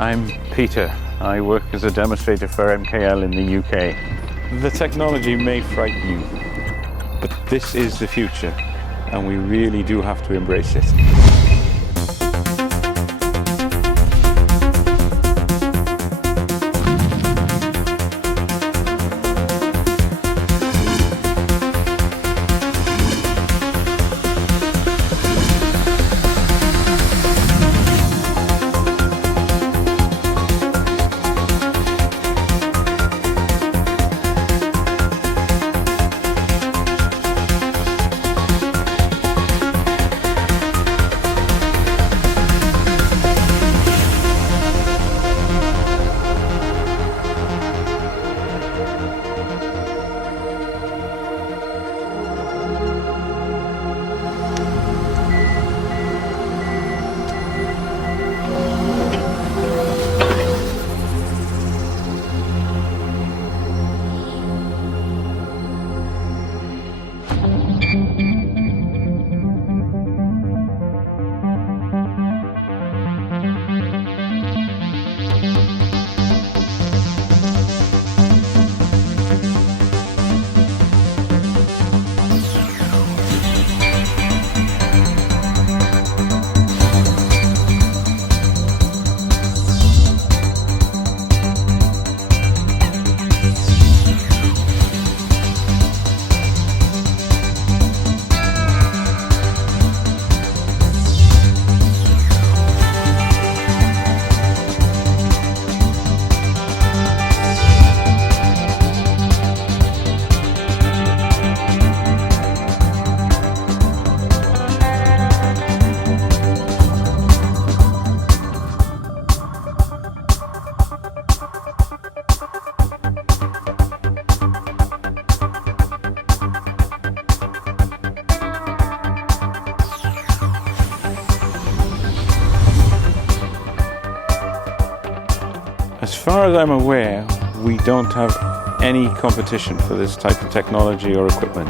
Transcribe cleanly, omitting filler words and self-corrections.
I'm Peter. I work as a demonstrator for MKL in the UK. The technology may frighten you, but this is the future, and we really do have to embrace it. As far as I'm aware, we don't have any competition for this type of technology or equipment.